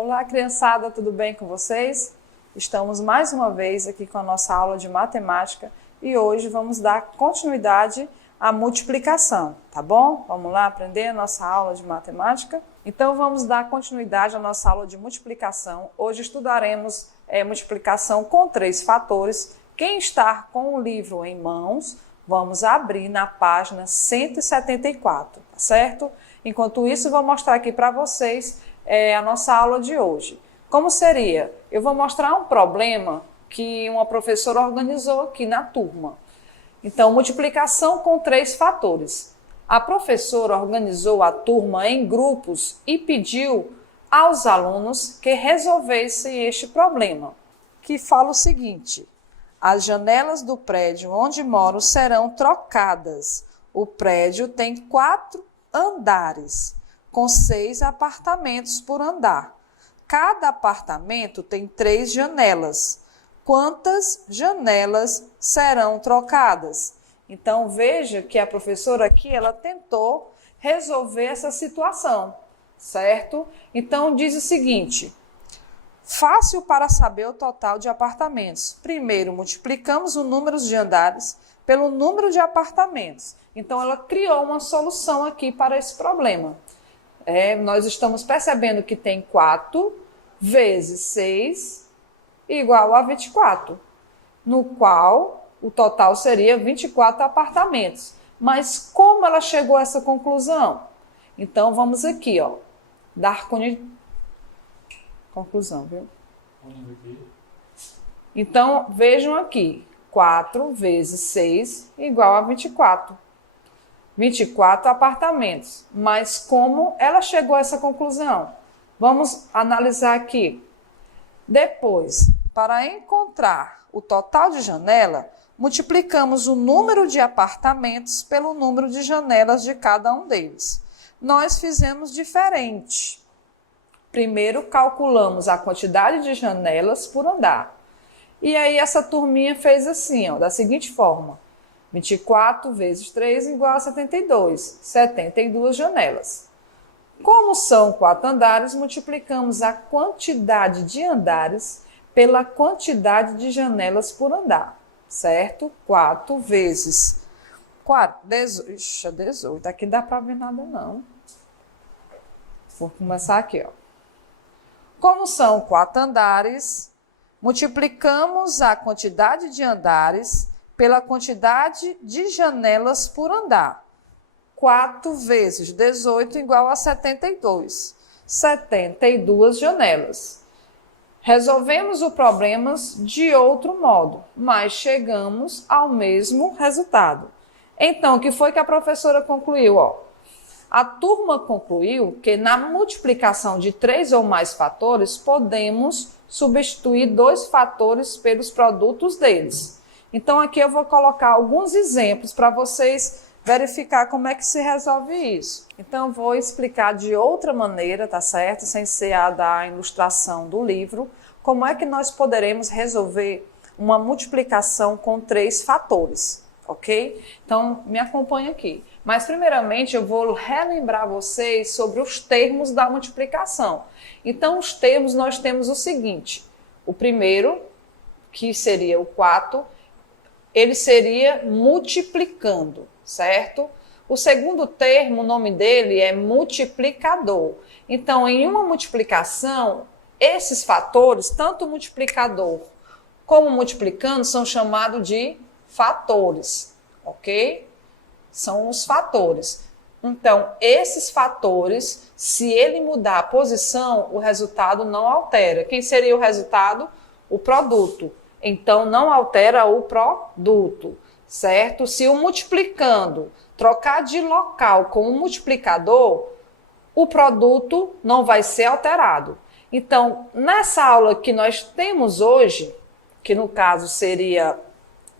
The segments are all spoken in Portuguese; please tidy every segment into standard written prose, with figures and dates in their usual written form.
Olá, criançada, tudo bem com vocês? Estamos mais uma vez aqui com a nossa aula de matemática e hoje vamos dar continuidade à multiplicação, tá bom? Vamos lá aprender a nossa aula de matemática? Então vamos dar continuidade à nossa aula de multiplicação. Hoje estudaremos multiplicação com 3 fatores. Quem está com o livro em mãos, vamos abrir na página 174, tá certo? Enquanto isso, vou mostrar aqui para vocês a nossa aula de hoje. Como seria? Eu vou mostrar um problema que uma professora organizou aqui na turma. Então, multiplicação com 3 fatores. A professora organizou a turma em grupos e pediu aos alunos que resolvessem este problema, que fala o seguinte: as janelas do prédio onde moro serão trocadas. O prédio tem 4 andares, com 6 apartamentos por andar. Cada apartamento tem 3 janelas. Quantas janelas serão trocadas? Então, veja que a professora aqui, ela tentou resolver essa situação, certo? Então, diz o seguinte: fácil para saber o total de apartamentos. Primeiro, multiplicamos o número de andares pelo número de apartamentos. Então, ela criou uma solução aqui para esse problema. Nós estamos percebendo que tem 4 vezes 6 igual a 24, no qual o total seria 24 apartamentos. Mas como ela chegou a essa conclusão? Então, vamos aqui, dar conclusão, viu? Então, vejam aqui, 4 vezes 6 igual a 24. 24 apartamentos. Mas como ela chegou a essa conclusão? Vamos analisar aqui. Depois, para encontrar o total de janela, multiplicamos o número de apartamentos pelo número de janelas de cada um deles. Nós fizemos diferente. Primeiro, calculamos a quantidade de janelas por andar. E aí, essa turminha fez assim, da seguinte forma: 24 vezes 3 igual a 72. 72 janelas. Como são 4 andares, multiplicamos a quantidade de andares pela quantidade de janelas por andar, certo? 4 vezes 4, 18. Aqui não dá para ver nada, não. Vou começar aqui, Como são 4 andares, multiplicamos a quantidade de andares pela quantidade de janelas por andar. 4 vezes 18 igual a 72. 72 janelas. Resolvemos o problema de outro modo, mas chegamos ao mesmo resultado. Então, o que foi que a professora concluiu? A turma concluiu que na multiplicação de 3 ou mais fatores, podemos substituir 2 fatores pelos produtos deles. Então, aqui eu vou colocar alguns exemplos para vocês verificar como é que se resolve isso. Então, vou explicar de outra maneira, tá certo? Sem ser a da ilustração do livro, como é que nós poderemos resolver uma multiplicação com 3 fatores, ok? Então, me acompanha aqui. Mas, primeiramente, eu vou relembrar vocês sobre os termos da multiplicação. Então, os termos, nós temos o seguinte: o primeiro, que seria o 4, ele seria multiplicando, certo? O segundo termo, o nome dele é multiplicador. Então, em uma multiplicação, esses fatores, tanto o multiplicador como o multiplicando, são chamados de fatores, ok? São os fatores. Então, esses fatores, se ele mudar a posição, o resultado não altera. Quem seria o resultado? O produto. Então, não altera o produto, certo? Se o multiplicando trocar de local com o multiplicador, o produto não vai ser alterado. Então, nessa aula que nós temos hoje, que no caso seria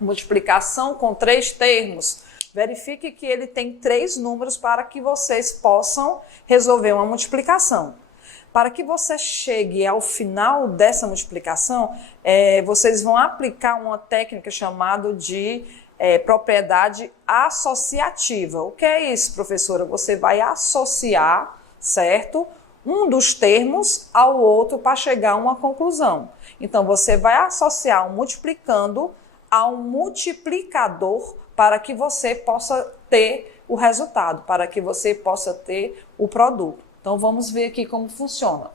multiplicação com 3 termos, verifique que ele tem 3 números para que vocês possam resolver uma multiplicação. Para que você chegue ao final dessa multiplicação, vocês vão aplicar uma técnica chamada de propriedade associativa. O que é isso, professora? Você vai associar, certo? um dos termos ao outro para chegar a uma conclusão. Então, você vai associar um multiplicando ao multiplicador para que você possa ter o resultado, para que você possa ter o produto. Então, vamos ver aqui como funciona.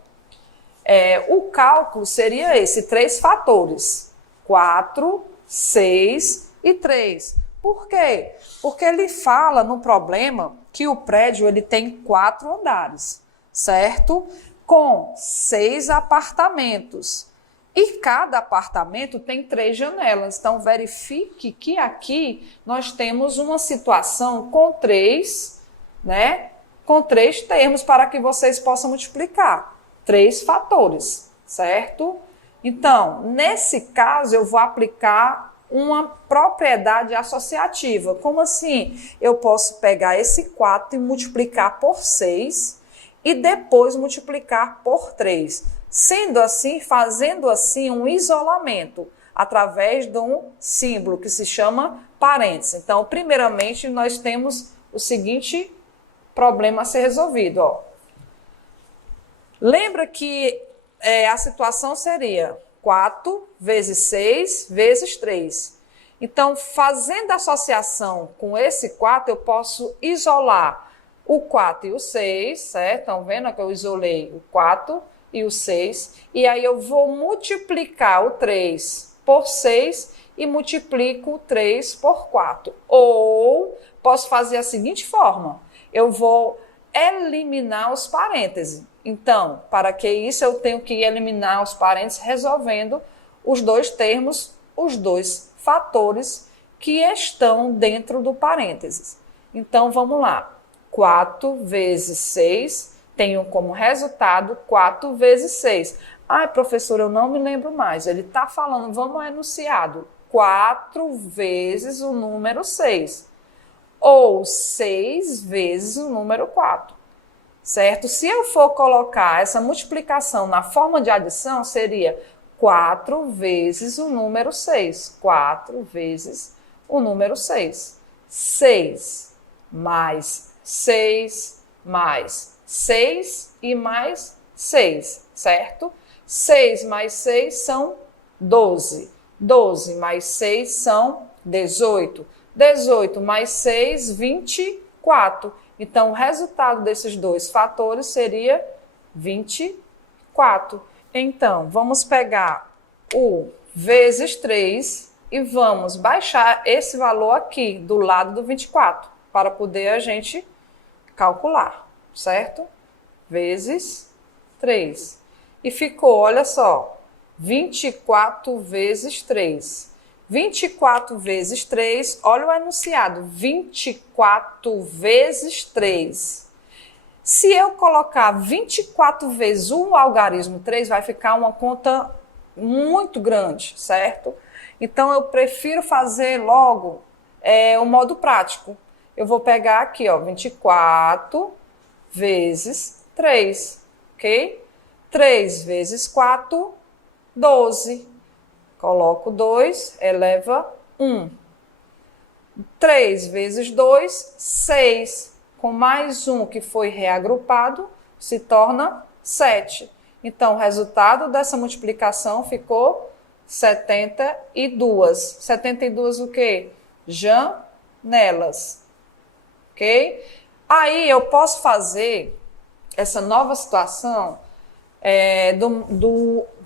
O cálculo seria esse, 3 fatores, 4, 6 e 3. Por quê? Porque ele fala no problema que o prédio ele tem 4 andares, certo? Com 6 apartamentos. E cada apartamento tem 3 janelas. Então, verifique que aqui nós temos uma situação com 3, né? Com 3 termos para que vocês possam multiplicar. 3 fatores, certo? Então, nesse caso, eu vou aplicar uma propriedade associativa. Como assim? Eu posso pegar esse 4 e multiplicar por 6 e depois multiplicar por 3. Sendo assim, fazendo assim um isolamento através de um símbolo que se chama parênteses. Então, primeiramente, nós temos o seguinte problema a ser resolvido. Ó. Lembra que a situação seria 4 vezes 6 vezes 3. Então, fazendo associação com esse 4, eu posso isolar o 4 e o 6, certo? Estão vendo que eu isolei o 4 e o 6. E aí eu vou multiplicar o 3 por 6 e multiplico o 3 por 4. Ou posso fazer a seguinte forma. Eu vou eliminar os parênteses. Então, para que isso eu tenho que eliminar os parênteses resolvendo os 2 termos, os 2 fatores que estão dentro do parênteses. Então, vamos lá. 4 vezes 6, tenho como resultado 4 vezes 6. Ai, professor, eu não me lembro mais. Ele está falando, vamos ao enunciado. 4 vezes o número 6. Ou 6 vezes o número 4. Certo? Se eu for colocar essa multiplicação na forma de adição, seria 4 vezes o número 6. 4 vezes o número 6. 6 mais 6 mais 6 e mais 6, certo? 6 mais 6 são 12. 12 mais 6 são 18. 18 mais 6, 24. Então, o resultado desses 2 fatores seria 24. Então, vamos pegar o vezes 3 e vamos baixar esse valor aqui do lado do 24 para poder a gente calcular, certo? Vezes 3. E ficou, olha só, 24 vezes 3. 24 vezes 3, olha o enunciado, 24 vezes 3. Se eu colocar 24 vezes o algarismo 3, vai ficar uma conta muito grande, certo? Então, eu prefiro fazer logo o modo prático. Eu vou pegar aqui, ó, 24 vezes 3, ok? 3 vezes 4, 12. Coloco 2, eleva 1. 3 vezes 2, 6. Com mais um que foi reagrupado, se torna 7. Então, o resultado dessa multiplicação ficou 72. 72 o quê? Janelas. Ok? Aí eu posso fazer essa nova situação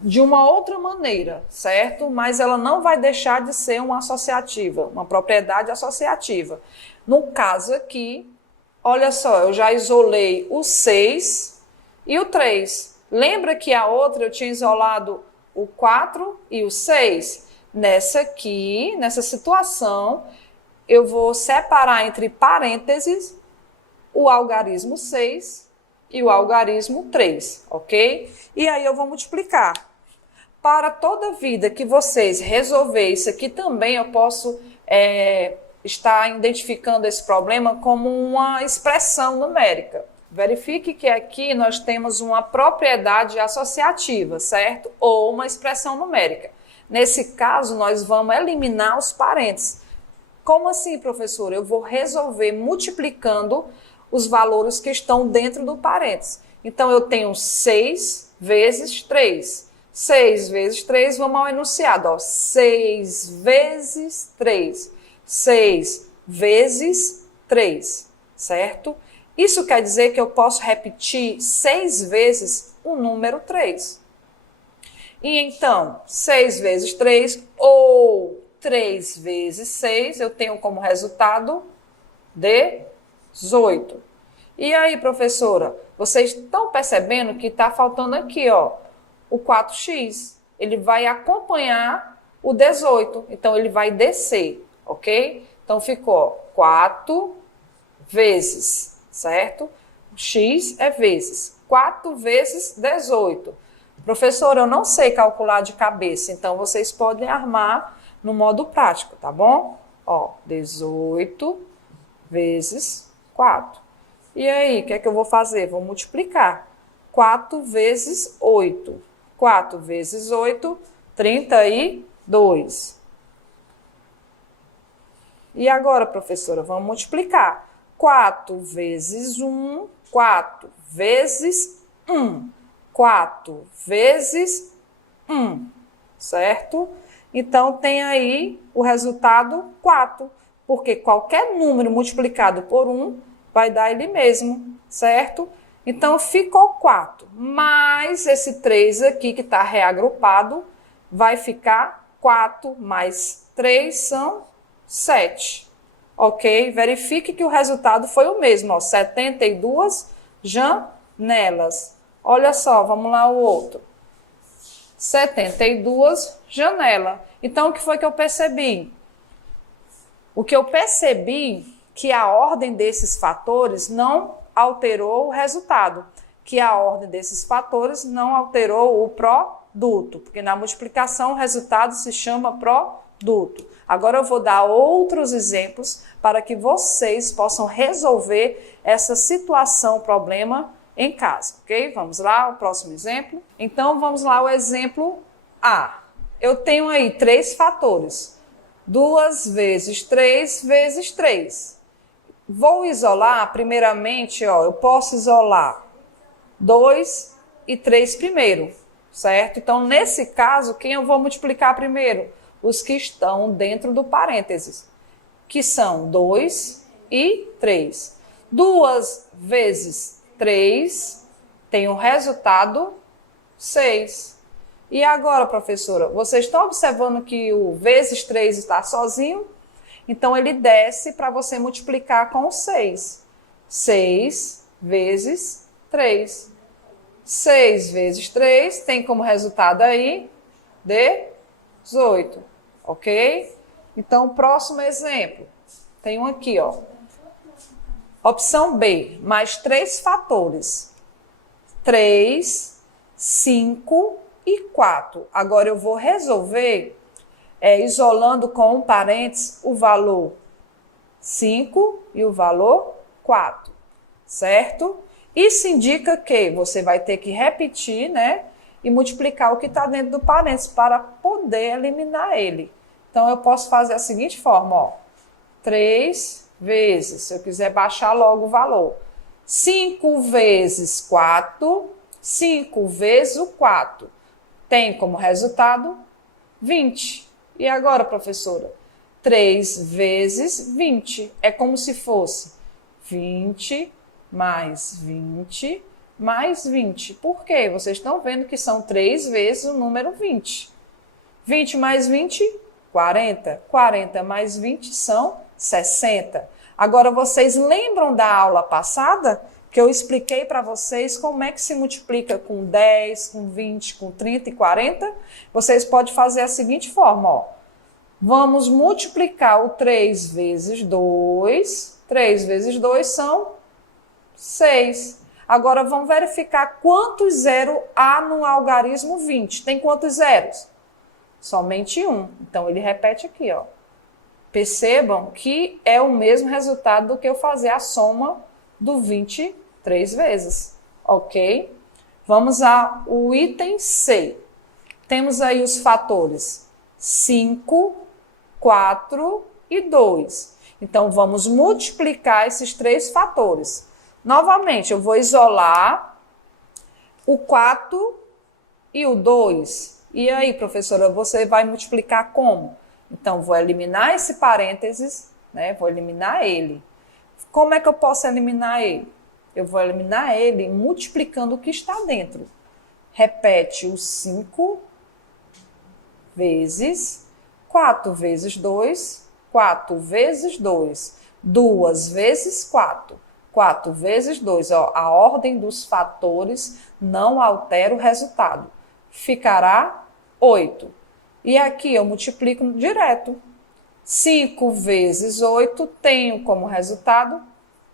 de uma outra maneira, certo? Mas ela não vai deixar de ser uma associativa, uma propriedade associativa. No caso aqui, olha só, eu já isolei o 6 e o 3. Lembra que a outra eu tinha isolado o 4 e o 6? Nessa aqui, nessa situação, eu vou separar entre parênteses o algarismo 6 e o algarismo 3, ok? E aí eu vou multiplicar. Para toda vida que vocês resolverem isso aqui também, eu posso estar identificando esse problema como uma expressão numérica. Verifique que aqui nós temos uma propriedade associativa, certo? Ou uma expressão numérica. Nesse caso, nós vamos eliminar os parênteses. Como assim, professor? Eu vou resolver multiplicando os valores que estão dentro do parênteses. Então, eu tenho 6 vezes 3. 6 vezes 3, vamos ao enunciado. Ó. 6 vezes 3. 6 vezes 3, certo? Isso quer dizer que eu posso repetir 6 vezes o número 3. E então, 6 vezes 3 ou 3 vezes 6, eu tenho como resultado 18. E aí, professora, vocês estão percebendo que está faltando aqui, ó, o 4x. Ele vai acompanhar o 18, então ele vai descer, ok? Então ficou 4 vezes, certo? X é vezes. 4 vezes 18. Professora, eu não sei calcular de cabeça, então vocês podem armar no modo prático, tá bom? Ó, 18 vezes 4. E aí, o que é que eu vou fazer? Vou multiplicar. 4 vezes 8. 4 vezes 8, 32. E agora, professora, vamos multiplicar. 4 vezes 1, 4 vezes 1. 4 vezes 1, certo? Então, tem aí o resultado 4, porque qualquer número multiplicado por 1 vai dar ele mesmo, certo? Então, ficou 4, mais esse 3 aqui que está reagrupado, vai ficar 4 mais 3 são 7, ok? Verifique que o resultado foi o mesmo, ó, 72 janelas. Olha só, vamos lá o outro. 72 janelas. Então, o que foi que eu percebi? O que eu percebi que a ordem desses fatores não alterou o resultado, que a ordem desses fatores não alterou o produto, porque na multiplicação o resultado se chama produto. Agora eu vou dar outros exemplos para que vocês possam resolver essa situação, problema em casa, ok? Vamos lá, o próximo exemplo. Então, vamos lá, o exemplo A. Eu tenho aí 3 fatores. 2 vezes 3 vezes 3. Vou isolar, primeiramente, ó, eu posso isolar 2 e 3 primeiro, certo? Então, nesse caso, quem eu vou multiplicar primeiro? Os que estão dentro do parênteses, que são 2 e 3. 2 vezes 3 tem o resultado 6. E agora, professora, vocês estão observando que o vezes 3 está sozinho? Então, ele desce para você multiplicar com o 6. 6 vezes 3. 6 vezes 3 tem como resultado aí 18. Ok? Então, próximo exemplo. Tem um aqui, ó. Opção B, mais 3 fatores. 3, 5 e 4. Agora eu vou resolver isolando com um parênteses o valor 5 e o valor 4, certo? Isso indica que você vai ter que repetir, né? E multiplicar o que está dentro do parênteses para poder eliminar ele. Então, eu posso fazer a seguinte forma, ó. 3 vezes, se eu quiser baixar logo o valor. 5 vezes 4, 5 vezes o 4. Tem como resultado 20. E agora, professora? 3 vezes 20. É como se fosse 20 mais 20 mais 20. Por quê? Vocês estão vendo que são 3 vezes o número 20. 20 mais 20, 40. 40 mais 20 são 60. Agora, vocês lembram da aula passada que eu expliquei para vocês como é que se multiplica com 10, com 20, com 30 e 40? Vocês podem fazer a seguinte forma, ó. Vamos multiplicar o 3 vezes 2. 3 vezes 2 são 6. Agora, vamos verificar quantos zeros há no algarismo 20. Tem quantos zeros? Somente 1. Então, ele repete aqui, ó. Percebam que é o mesmo resultado do que eu fazer a soma do 20 3 vezes, ok? Vamos ao item C. Temos aí os fatores 5, 4 e 2. Então, vamos multiplicar esses 3 fatores. Novamente, eu vou isolar o 4 e o 2. E aí, professora, você vai multiplicar como? Então, vou eliminar esse parênteses, né? Vou eliminar ele. Como é que eu posso eliminar ele? Eu vou eliminar ele multiplicando o que está dentro. Repete o 5 vezes 4 vezes 2, 4 vezes 2, 2 vezes 4, 4 vezes 2. Ó, a ordem dos fatores não altera o resultado. Ficará 8. E aqui eu multiplico direto. 5 vezes 8 tenho como resultado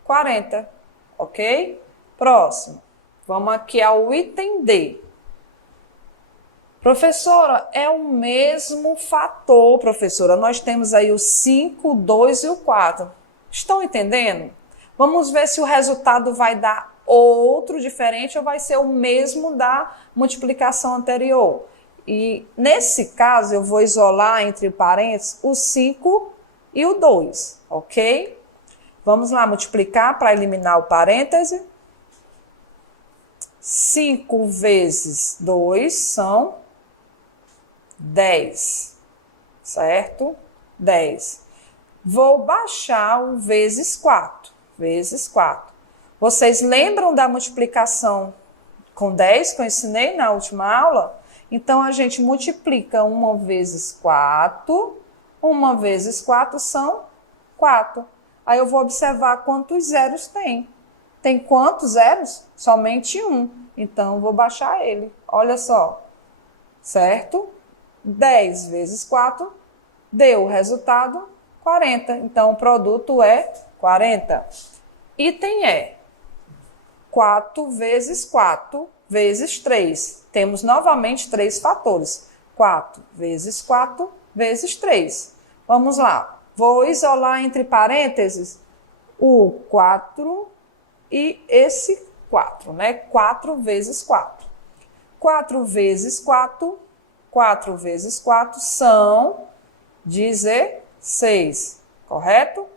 40. Ok? Próximo. Vamos aqui ao item D. Professora, é o mesmo fator, professora. Nós temos aí o 5, o 2 e o 4. Estão entendendo? Vamos ver se o resultado vai dar outro diferente ou vai ser o mesmo da multiplicação anterior. E nesse caso, eu vou isolar entre parênteses o 5 e o 2, ok? Vamos lá multiplicar para eliminar o parêntese. 5 vezes 2 são 10, certo? 10. Vou baixar o vezes 4, vezes 4. Vocês lembram da multiplicação com 10 que eu ensinei na última aula? Então, a gente multiplica 1 vezes 4, 1 vezes 4 são 4. Aí eu vou observar quantos zeros tem. Tem quantos zeros? Somente 1. Então, vou baixar ele. Olha só, certo? 10 vezes 4 deu o resultado 40. Então, o produto é 40. Item E. 4 vezes 4 vezes 3. Temos novamente 3 fatores. 4 vezes 4 vezes 3. Vamos lá. Vou isolar entre parênteses o 4 e esse 4, né? 4 vezes 4. 4 vezes 4, 4 vezes 4 são 16, correto?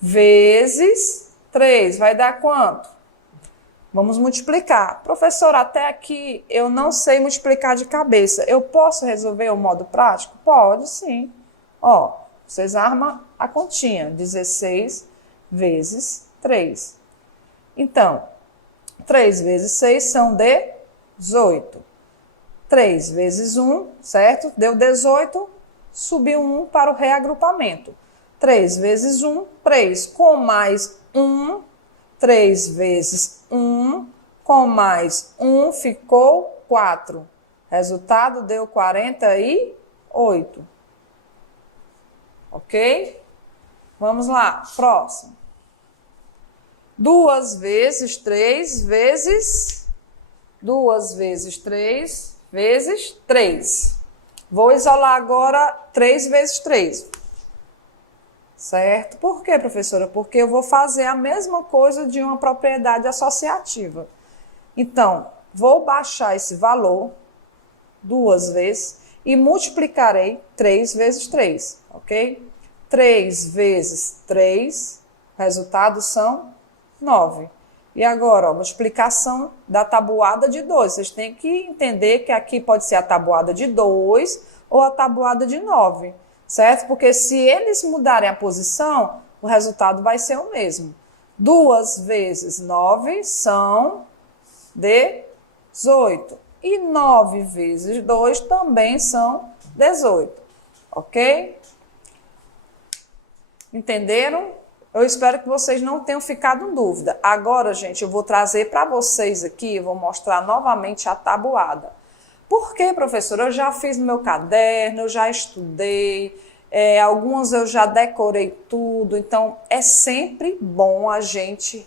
Vezes 3, vai dar quanto? Vamos multiplicar. Professor, até aqui eu não sei multiplicar de cabeça. Eu posso resolver o modo prático? Pode, sim. Ó, vocês armam a continha. 16 vezes 3. Então, 3 vezes 6 são 18. 3 vezes 1, certo? Deu 18. Subiu 1 para o reagrupamento. 3 vezes 1, 3. Com mais 1, 3 vezes 1, com mais 1 ficou 4. Resultado deu 48. Ok? Vamos lá, próximo. 2 vezes 3 vezes 2 vezes 3 vezes 3. Vou isolar agora 3 vezes 3. Certo? Por quê, professora? Porque eu vou fazer a mesma coisa de uma propriedade associativa. Então, vou baixar esse valor 2 vezes e multiplicarei 3 vezes 3, ok? 3 vezes 3, resultados são 9. E agora, ó, multiplicação da tabuada de 2. Vocês têm que entender que aqui pode ser a tabuada de 2 ou a tabuada de 9, certo? Porque se eles mudarem a posição, o resultado vai ser o mesmo. 2 vezes 9 são 18. E 9 vezes 2 também são 18. Ok? Entenderam? Eu espero que vocês não tenham ficado em dúvida. Agora, gente, eu vou trazer para vocês aqui, vou mostrar novamente a tabuada. Por quê, professora? Eu já fiz no meu caderno, eu já estudei, algumas eu já decorei tudo. Então, é sempre bom a gente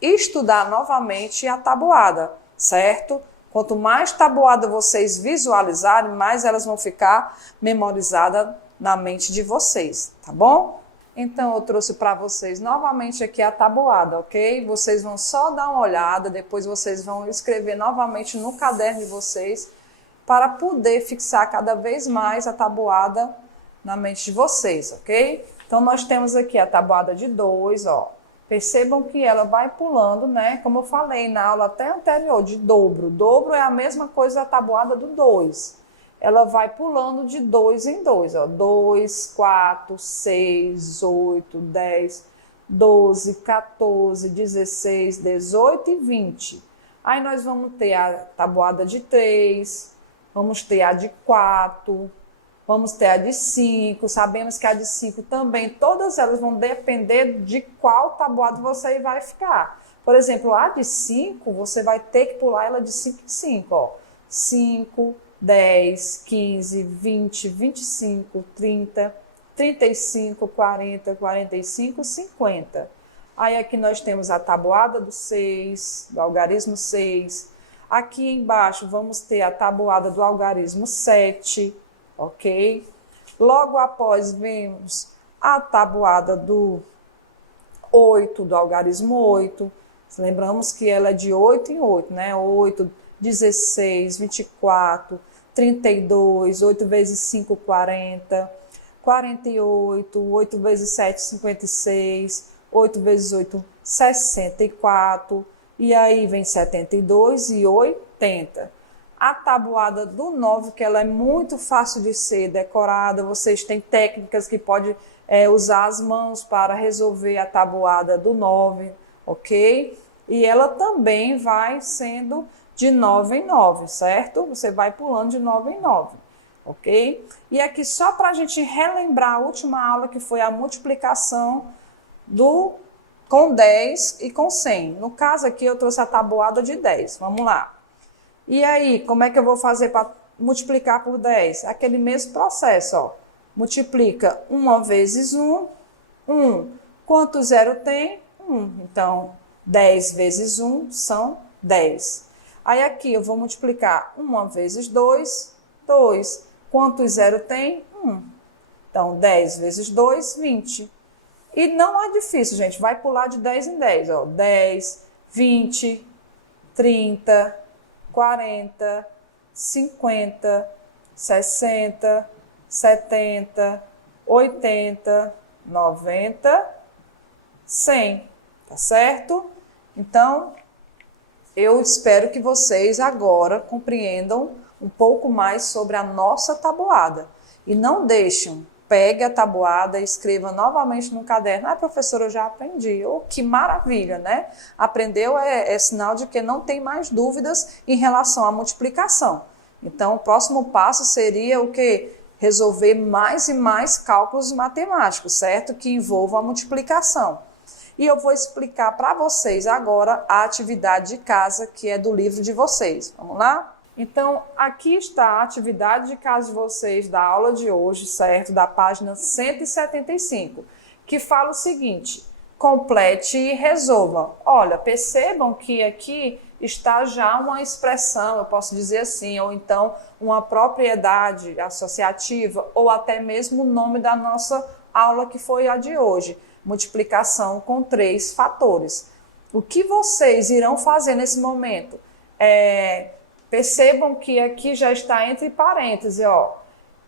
estudar novamente a tabuada, certo? Quanto mais tabuada vocês visualizarem, mais elas vão ficar memorizadas na mente de vocês, tá bom? Então, eu trouxe para vocês novamente aqui a tabuada, ok? Vocês vão só dar uma olhada, depois vocês vão escrever novamente no caderno de vocês para poder fixar cada vez mais a tabuada na mente de vocês, ok? Então, nós temos aqui a tabuada de 2, ó. Percebam que ela vai pulando, né? Como eu falei na aula até anterior, de dobro. Dobro é a mesma coisa da tabuada do 2. Ela vai pulando de 2 em 2, ó. 2, 4, 6, 8, 10, 12, 14, 16, 18 e 20. Aí nós vamos ter a tabuada de 3, vamos ter a de 4, vamos ter a de 5, sabemos que a de 5 também, todas elas vão depender de qual tabuado você vai ficar. Por exemplo, a de 5, você vai ter que pular ela de 5 em 5, ó. 5, 10, 15, 20, 25, 30, 35, 40, 45, 50. Aí aqui nós temos a tabuada do 6, do algarismo 6. Aqui embaixo vamos ter a tabuada do algarismo 7, ok? Logo após vemos a tabuada do 8, do algarismo 8. Lembramos que ela é de 8 em 8, né? 8, 16, 24, 32, 8 vezes 5, 40, 48, 8 vezes 7, 56, 8 vezes 8, 64, e aí vem 72 e 80. A tabuada do 9, que ela é muito fácil de ser decorada, vocês têm técnicas que podem usar as mãos para resolver a tabuada do 9, ok? E ela também vai sendo de 9 em 9, certo? Você vai pulando de 9 em 9, ok? E aqui só para a gente relembrar a última aula, que foi a multiplicação com 10 e com 100. No caso aqui eu trouxe a tabuada de 10, vamos lá. E aí, como é que eu vou fazer para multiplicar por 10? Aquele mesmo processo, ó. Multiplica 1 vezes 1, 1. Quanto zero tem? 1. Então, 10 vezes 1 são 10. Aí aqui eu vou multiplicar 1 vezes 2, 2. Quanto zero tem? 1. Então, 10 vezes 2, 20. E não é difícil, gente. Vai pular de 10 em 10, ó. 10, 20, 30, 40, 50, 60, 70, 80, 90, 100, tá certo? Então, eu espero que vocês agora compreendam um pouco mais sobre a nossa tabuada. E não deixem, pegue a tabuada e escreva novamente no caderno. Ah, professora, eu já aprendi. Oh, que maravilha, né? Aprendeu é sinal de que não tem mais dúvidas em relação à multiplicação. Então, o próximo passo seria o quê? Resolver mais e mais cálculos matemáticos, certo? Que envolvam a multiplicação. E eu vou explicar para vocês agora a atividade de casa, que é do livro de vocês. Vamos lá? Então, aqui está a atividade de casa de vocês da aula de hoje, certo? Da página 175, que fala o seguinte: complete e resolva. Olha, percebam que aqui está já uma expressão, eu posso dizer assim, ou então uma propriedade associativa, ou até mesmo o nome da nossa aula, que foi a de hoje, multiplicação com 3 fatores. O que vocês irão fazer nesse momento? Percebam que aqui já está entre parênteses, ó.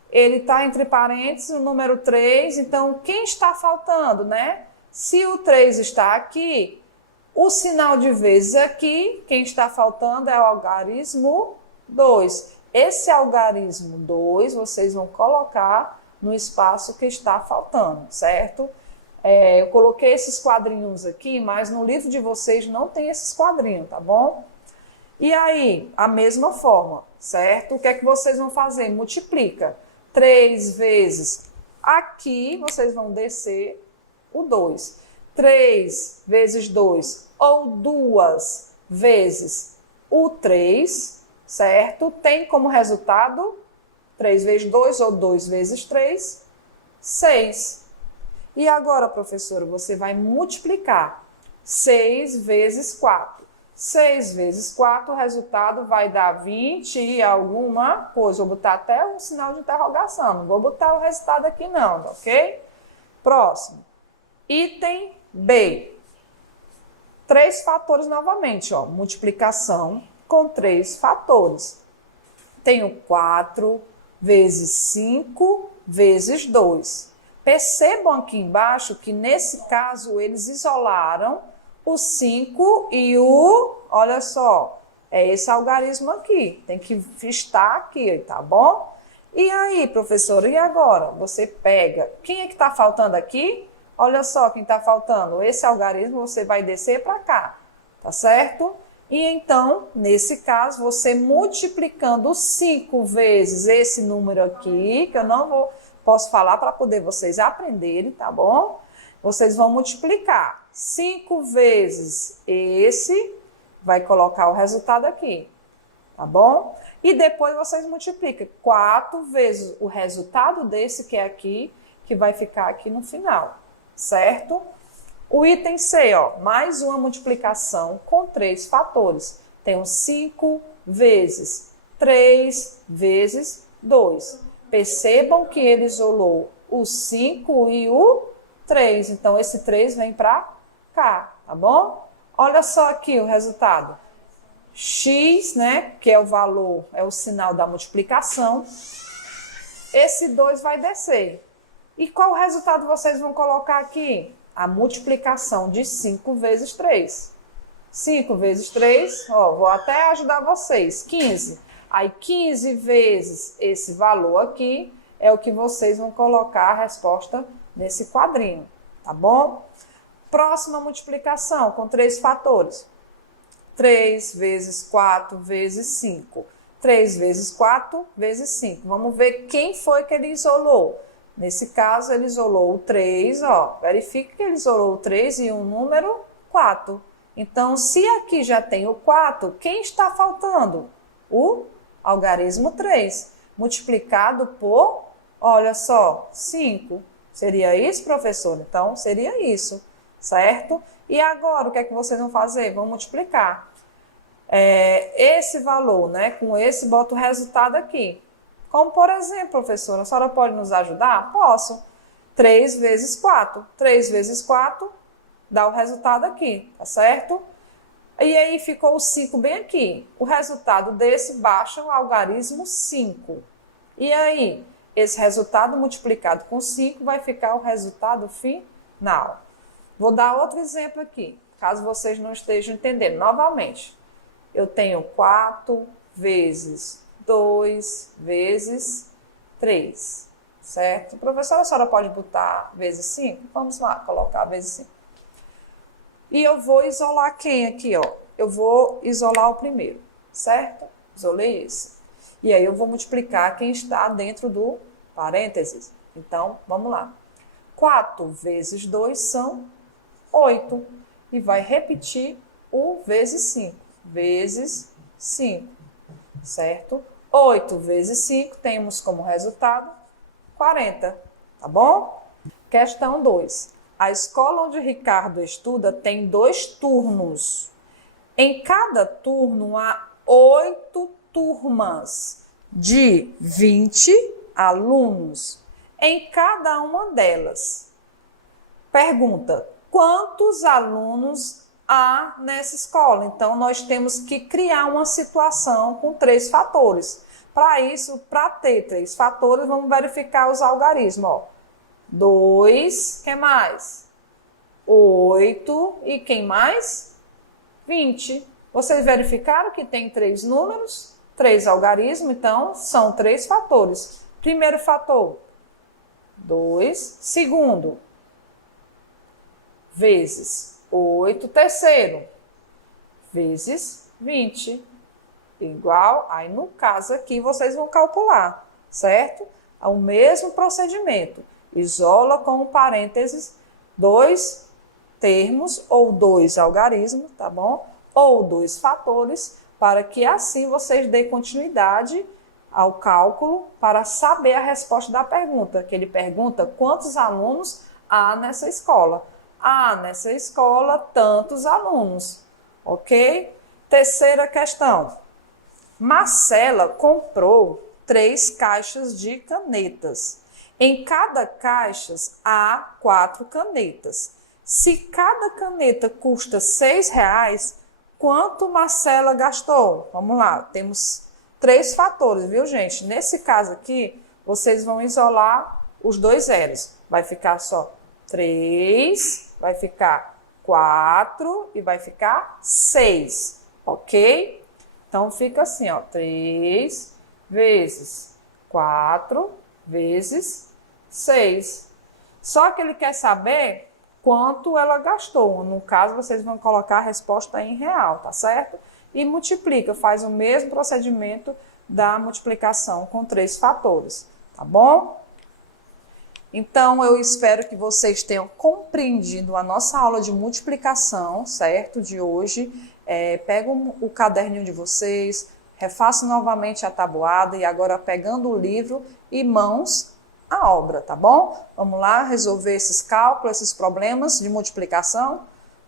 Ele está entre parênteses, o número 3, então quem está faltando, né? Se o 3 está aqui, o sinal de vezes aqui, quem está faltando é o algarismo 2. Esse algarismo 2 vocês vão colocar no espaço que está faltando, certo? Eu coloquei esses quadrinhos aqui, mas no livro de vocês não tem esses quadrinhos, tá bom? E aí, a mesma forma, certo? O que é que vocês vão fazer? Multiplica 3 vezes. Aqui vocês vão descer o 2. 3 vezes 2 ou 2 vezes o 3, certo? Tem como resultado 3 vezes 2 ou 2 vezes 3, 6. E agora, professora, você vai multiplicar 6 vezes 4. 6 vezes 4, o resultado vai dar 20 e alguma coisa. Vou botar até um sinal de interrogação. Não vou botar o resultado aqui não, ok? Próximo. Item B. 3 fatores novamente, ó. Multiplicação com 3 fatores. Tenho 4 vezes 5 vezes 2. Percebam aqui embaixo que, nesse caso, eles isolaram o 5 e o... Olha só, é esse algarismo aqui. Tem que estar aqui, tá bom? E aí, professora, e agora? Você pega... Quem é que está faltando aqui? Olha só quem está faltando. Esse algarismo você vai descer para cá, tá certo? E então, nesse caso, você multiplicando 5 vezes esse número aqui, que eu não posso falar para poder vocês aprenderem, tá bom? Vocês vão multiplicar 5 vezes esse, vai colocar o resultado aqui, tá bom? E depois vocês multiplicam 4 vezes o resultado desse que é aqui, que vai ficar aqui no final, certo? O item C, ó, mais uma multiplicação com 3 fatores. Tem 5 vezes 3 vezes 2. Percebam que ele isolou o 5 e o 3. Então, esse 3 vem para cá, tá bom? Olha só aqui o resultado. X, né, que é o valor, é o sinal da multiplicação. Esse 2 vai descer. E qual resultado vocês vão colocar aqui? A multiplicação de 5 vezes 3. 5 vezes 3, ó, vou até ajudar vocês, 15. Aí 15 vezes esse valor aqui é o que vocês vão colocar a resposta nesse quadrinho, tá bom? Próxima multiplicação com 3 fatores. 3 vezes 4 vezes 5. 3 vezes 4 vezes 5. Vamos ver quem foi que ele isolou. Nesse caso, ele isolou o 3, ó. Verifique que ele isolou o 3 e o número 4. Então, se aqui já tem o 4, quem está faltando? O algarismo 3, multiplicado por, olha só, 5. Seria isso, professor? Então, seria isso, certo? E agora, o que é que vocês vão fazer? Vão multiplicar. Esse valor, né? Com esse, bota o resultado aqui. Como, por exemplo, professora, a senhora pode nos ajudar? Posso. 3 vezes 4. 3 vezes 4 dá o resultado aqui, tá certo? E aí ficou o 5 bem aqui. O resultado desse baixa o algarismo 5. E aí, esse resultado multiplicado com 5 vai ficar o resultado final. Vou dar outro exemplo aqui, caso vocês não estejam entendendo. Novamente, eu tenho 4 vezes 2 vezes 3, certo? Professora, a senhora pode botar vezes 5? Vamos lá, colocar vezes 5. E eu vou isolar quem aqui, ó? Eu vou isolar o primeiro, certo? Isolei esse. E aí eu vou multiplicar quem está dentro do parênteses. Então, vamos lá. 4 vezes 2 são 8. E vai repetir o vezes 5. Vezes 5, certo? 8 vezes 5, temos como resultado 40, tá bom? Questão 2. A escola onde Ricardo estuda tem 2 turnos. Em cada turno há 8 turmas de 20 alunos em cada uma delas. Pergunta: quantos alunos há nessa escola? Então, nós temos que criar uma situação com 3 fatores. Para isso, para ter 3 fatores, vamos verificar os algarismos. Ó. 2, quem mais? 8 e quem mais? 20. Vocês verificaram que tem 3 números, 3 algarismos, então são 3 fatores. Primeiro fator, 2. Segundo, vezes 8. Terceiro, vezes 20. Igual, aí no caso aqui vocês vão calcular, certo? É o mesmo procedimento. Isola com parênteses 2 termos ou 2 algarismos, tá bom? Ou 2 fatores, para que assim vocês dêem continuidade ao cálculo para saber a resposta da pergunta, que ele pergunta quantos alunos há nessa escola. Há nessa escola tantos alunos, ok? Terceira questão. Marcela comprou 3 caixas de canetas. Em cada caixa há 4 canetas. Se cada caneta custa R$6, quanto Marcela gastou? Vamos lá, temos 3 fatores, viu, gente? Nesse caso aqui, vocês vão isolar os dois zeros. Vai ficar só 3, vai ficar 4 e vai ficar 6, ok? Então, fica assim, ó, 3 vezes 4 vezes 6. Só que ele quer saber quanto ela gastou. No caso, vocês vão colocar a resposta em real, tá certo? E multiplica, faz o mesmo procedimento da multiplicação com 3 fatores, tá bom? Então, eu espero que vocês tenham compreendido a nossa aula de multiplicação, certo? De hoje. Pegam o caderninho de vocês, refaçam novamente a tabuada e agora pegando o livro e mãos à obra, tá bom? Vamos lá resolver esses cálculos, esses problemas de multiplicação.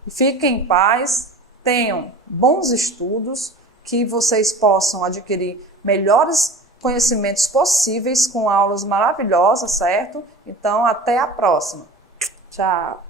Fiquem em paz, tenham bons estudos, que vocês possam adquirir melhores conhecimentos possíveis com aulas maravilhosas, certo? Então, até a próxima. Tchau!